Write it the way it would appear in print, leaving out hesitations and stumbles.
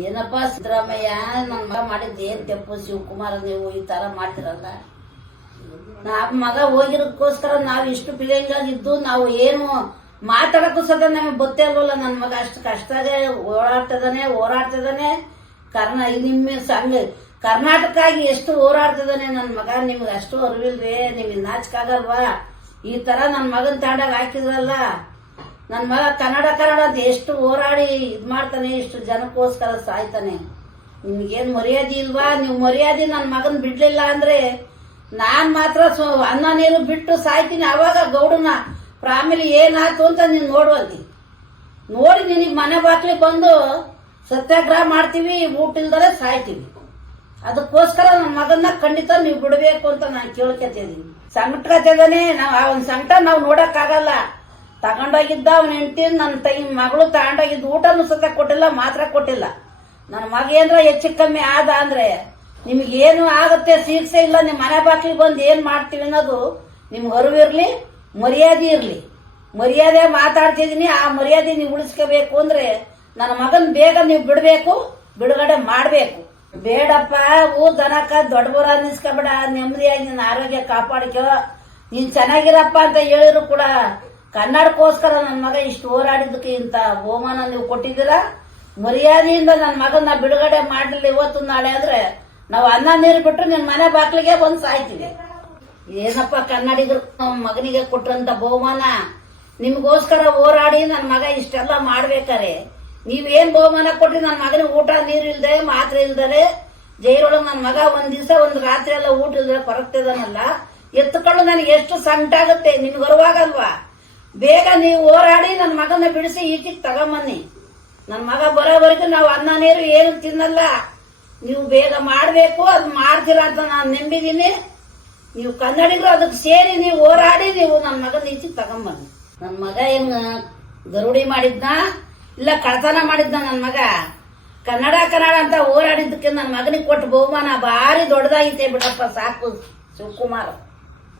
ಏನಪ್ಪ ಸಿದ್ದರಾಮಯ್ಯ ನನ್ನ ಮಗ ಮಾಡಿದ್ದು ಏನ್ ತೆಪ್ಪು ಶಿವಕುಮಾರ, ನೀವು ಈ ತರ ಮಾಡ್ತಿರಲ್ಲ. ಮಗ ಹೋಗಿರೋದಕ್ಕೋಸ್ಕರ ನಾವು ಇಷ್ಟು ಪಿಲಿಯಂಗಾಗಿದ್ದು ನಾವು ಏನು ಮಾತಾಡಕ್ಕೂ ಸದ ನಮಗೆ ಗೊತ್ತೇ ಅಲ್ವಲ್ಲ. ನನ್ನ ಮಗ ಅಷ್ಟು ಕಷ್ಟದೇ ಹೋರಾಡ್ತಿದ್ದಾನೆ. ನಿಮ್ಮ ಸಂಘ ಕರ್ನಾಟಕಕ್ಕಾಗಿ ಎಷ್ಟು ಹೋರಾಡ್ತಿದ್ದಾನೆ ನನ್ನ ಮಗ. ನಿಮ್ಗೆ ಅಷ್ಟು ಅರಿವಿಲ್ವೇ? ನಿಮಗೆ ನಾಚಿಕಾಗಲ್ವಾ? ಈ ತರ ನನ್ನ ಮಗನ್ ತಾಂಡಾಗ ಹಾಕಿದ್ರಲ್ಲ. ನನ್ನ ಮಗ ಕನ್ನಡ ಅಂತ ಎಷ್ಟು ಹೋರಾಡಿ ಇದ್ ಮಾಡ್ತಾನೆ, ಇಷ್ಟು ಜನಕ್ಕೋಸ್ಕರ ಸಾಯ್ತಾನೆ. ನಿಮ್ಗೇನ್ ಮರ್ಯಾದೆ ಇಲ್ವಾ? ನೀವು ಮರ್ಯಾದೆ ನನ್ನ ಮಗನ್ ಬಿಡ್ಲಿಲ್ಲ ಅಂದ್ರೆ ನಾನ್ ಮಾತ್ರ ಅನ್ನ ನೀರು ಬಿಟ್ಟು ಸಾಯ್ತೀನಿ. ಅವಾಗ ಗೌಡನ ಫ್ಯಾಮಿಲಿ ಏನಾಯ್ತು ಅಂತ ನೀನ್ ನೋಡಿ ನಿನಗ್ ಮನೆ ಬಾಕ್ಲಿ ಬಂದು ಸತ್ಯಾಗ್ರಹ ಮಾಡ್ತೀವಿ, ಊಟ ಇಲ್ದರೆ ಸಾಯ್ತೀವಿ. ಅದಕ್ಕೋಸ್ಕರ ನನ್ನ ಮಗನ್ನ ಖಂಡಿತ ನೀವು ಬಿಡಬೇಕು ಅಂತ ನಾನು ಕೇಳ್ಕೊತಿದ್ದೀನಿ. ಸಂಕಟಕತಿದ್ದಾನೆ, ನಾವ್ ಅವನ್ ಸಂಕಟ ನಾವು ನೋಡಕ್ ಆಗಲ್ಲ. ತಗೊಂಡೋಗಿದ್ದ ಅವನ ಹೆಂಡತಿ ನನ್ನ ಮಗಳು ತಗೊಂಡೋಗಿದ್ದು ಊಟನೂ ಸತ ಕೊಟ್ಟಿಲ್ಲ, ಮಾತ್ರ ಕೊಟ್ಟಿಲ್ಲ. ನನ್ನ ಮಗ ಏನ್ರ ಹೆಚ್ಚು ಕಮ್ಮಿ ಆದ ಅಂದ್ರೆ ನಿಮ್ಗೇನು ಆಗುತ್ತೆ ಸೀರ್ಸೆ ಇಲ್ಲ. ನಿಮ್ ಮನೆ ಬಾಕ್ಲಿಗೆ ಬಂದು ಏನ್ ಮಾಡ್ತೀವಿ ಅನ್ನೋದು ನಿಮ್ಗೆ ಅರಿವಿರ್ಲಿ, ಮರ್ಯಾದೆ ಇರ್ಲಿ. ಮರ್ಯಾದೆ ಮಾತಾಡ್ತಿದೀನಿ, ಆ ಮರ್ಯಾದೆ ನೀವು ಉಳಿಸ್ಕೋಬೇಕು ಅಂದ್ರೆ ನನ್ನ ಮಗನ್ ಬೇಗ ನೀವು ಬಿಡ್ಬೇಕು, ಬಿಡುಗಡೆ ಮಾಡ್ಬೇಕು. ಬೇಡಪ್ಪ ದನಕ್ಕ ದೊಡ್ಡಬರ ಅನ್ನಿಸ್ಕೊಬೇಡ. ನೆಮ್ಮದಿಯಾಗಿ ನಿನ್ನ ಆರೋಗ್ಯ ಕಾಪಾಡ್ಕೋ, ನೀನ್ ಚೆನ್ನಾಗಿರಪ್ಪ ಅಂತ ಹೇಳಿದ್ರು ಕೂಡ ಕನ್ನಡಕ್ಕೋಸ್ಕರ ನನ್ನ ಮಗ ಇಷ್ಟು ಹೋರಾಡಿದ್ದಕ್ಕೆ ಇಂತ ಬಹುಮಾನ ನೀವು ಕೊಟ್ಟಿದ್ದೀರಾ. ಮರ್ಯಾದೆಯಿಂದ ನನ್ನ ಮಗನ ಬಿಡುಗಡೆ ಮಾಡಲಿಲ್ಲ ಇವತ್ತು ನಾಳೆ ಅಂದ್ರೆ ನಾವು ಅನ್ನ ನೀರು ಬಿಟ್ಟು ನಿನ್ ಮನೆ ಬಾಕ್ಲಿಗೆ ಬಂದು ಸಾಯ್ತೀವಿ. ಏನಪ್ಪ ಕನ್ನಡಿಗರು ಮಗನಿಗೆ ಕೊಟ್ಟಂತ ಬಹುಮಾನ, ನಿಮ್ಗೋಸ್ಕರ ಹೋರಾಡಿ ನನ್ನ ಮಗ ಇಷ್ಟೆಲ್ಲ ಮಾಡ್ಬೇಕಾರೆ ನೀವೇನ್ ಬಹುಮಾನ ಕೊಟ್ರಿ? ನನ್ನ ಮಗನಿಗೆ ಊಟ ನೀರು ಇಲ್ದೆ, ಮಾತ್ರೆ ಇಲ್ದರೆ ಜೈಲೊಳಗೆ ನನ್ನ ಮಗ ಒಂದ್ ದಿವಸ ಒಂದ್ ರಾತ್ರಿ ಎಲ್ಲ ಊಟ ಇಲ್ದೆ ಪರಕ್ತಿದಾನಲ್ಲ. ಎತ್ತುಕೊಂಡು ನನಗೆ ಎಷ್ಟು ಸಂಕಟ ಆಗುತ್ತೆ. ನಿಮ್ಗೆ ಅರಿವಾಗಲ್ವಾ? ಬೇಗ ನೀವು ಹೋರಾಡಿ ನನ್ನ ಮಗನ ಬಿಡಿಸಿ ಈಟಿಗೆ ತಗೊಂಬನ್ನಿ. ನನ್ನ ಮಗ ಬರೋವರೆಗೂ ನಾವು ಅನ್ನ ನೀರು ಏನು ತಿನ್ನಲ್ಲ. ನೀವು ಬೇಗ ಮಾಡ್ಬೇಕು, ಅದು ಮಾಡ್ತೀರಾ ಅಂತ ನಾನು ನಂಬಿದೀನಿ. ನೀವು ಕನ್ನಡಿಗರು ಅದಕ್ಕೆ ಸೇರಿ ನೀವು ಹೋರಾಡಿ ನೀವು ನನ್ನ ಮಗನ ಈಚಿಗೆ ತಗೊಂಬನ್ನಿ. ನನ್ನ ಮಗ ಏನ್ ಗರುಡಿ ಮಾಡಿದ್ನ ಇಲ್ಲ ಕಳ್ತನ ಮಾಡಿದ್ನ? ನನ್ನ ಮಗ ಕನ್ನಡ ಅಂತ ಹೋರಾಡಿದ್ದಕ್ಕೆ ನನ್ನ ಮಗನಿಗೆ ಕೊಟ್ಟ ಬಹುಮಾನ ಭಾರಿ ದೊಡ್ಡದಾಗಿತ್ತೆ ಬಿಡಪ್ಪ. ಸಾಕು ಶಿವಕುಮಾರ್.